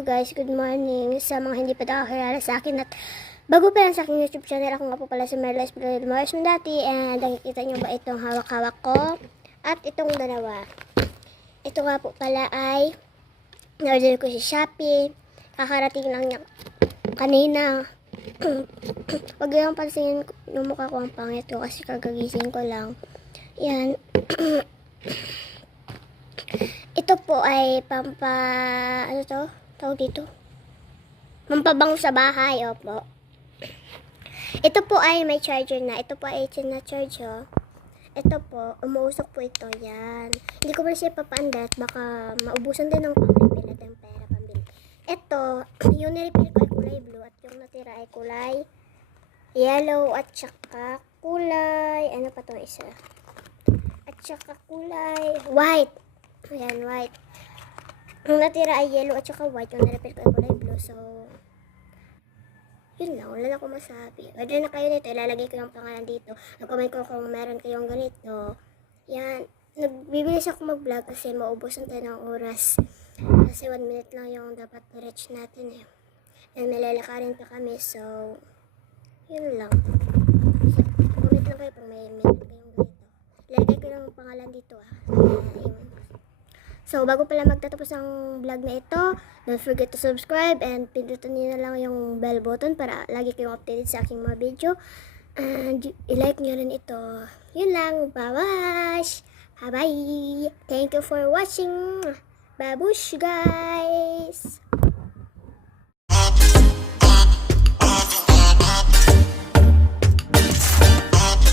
Hello guys, good morning. Sa mga hindi pa nakakilala sa akin at bago pa lang sa aking YouTube channel, ako nga po pala si Merles Morales dati, and nakikita nyo ba itong hawak-hawak ko at itong dalawa. Ito nga po pala ay na-order ko sa Shopee. Kakarating lang niya kanina. Wag lang pansinin yung mukha ko, ang pangit ko kasi kagagising ko lang. Yan. Ito po ay ano to? Tawag dito? Pampabango sa bahay, opo. Ito po ay may charger na. Ito po ay charge, oh. Ito po, umuusok po ito. Yan. Hindi ko pa siya papaandat. Baka maubusan din ng pambili at yung pera pambili. Ito, yung nirepair ko ay kulay blue at yung natira ay kulay yellow at saka kulay, ano pa to isa? At saka kulay white. Ayan, white. Yung natira ay yellow at saka white. Yung nirepair ko ay kulay blue. So, yun lang. Wala na akong masabi. Order na kayo nito. Ilalagay ko yung pangalan dito. Nag-comment ko kung meron kayong ganito. Yan. Nagbibilis ako mag-vlog kasi maubusan tayo ng oras. Kasi 1 minute lang yung dapat reach natin eh. And may lalakarin pa kami. So, yun lang. Comment lang kayo kung may meron kayong ganito. Ilalagay ko yung pangalan dito ah. Yun. So, bago pala magtatapos ang vlog na ito, don't forget to subscribe and pindutin niyo na lang yung bell button para lagi kayong updated sa aking mga video. And i-like niyo rin ito. Yun lang. Bye-bye! Bye-bye! Thank you for watching! Babush, guys!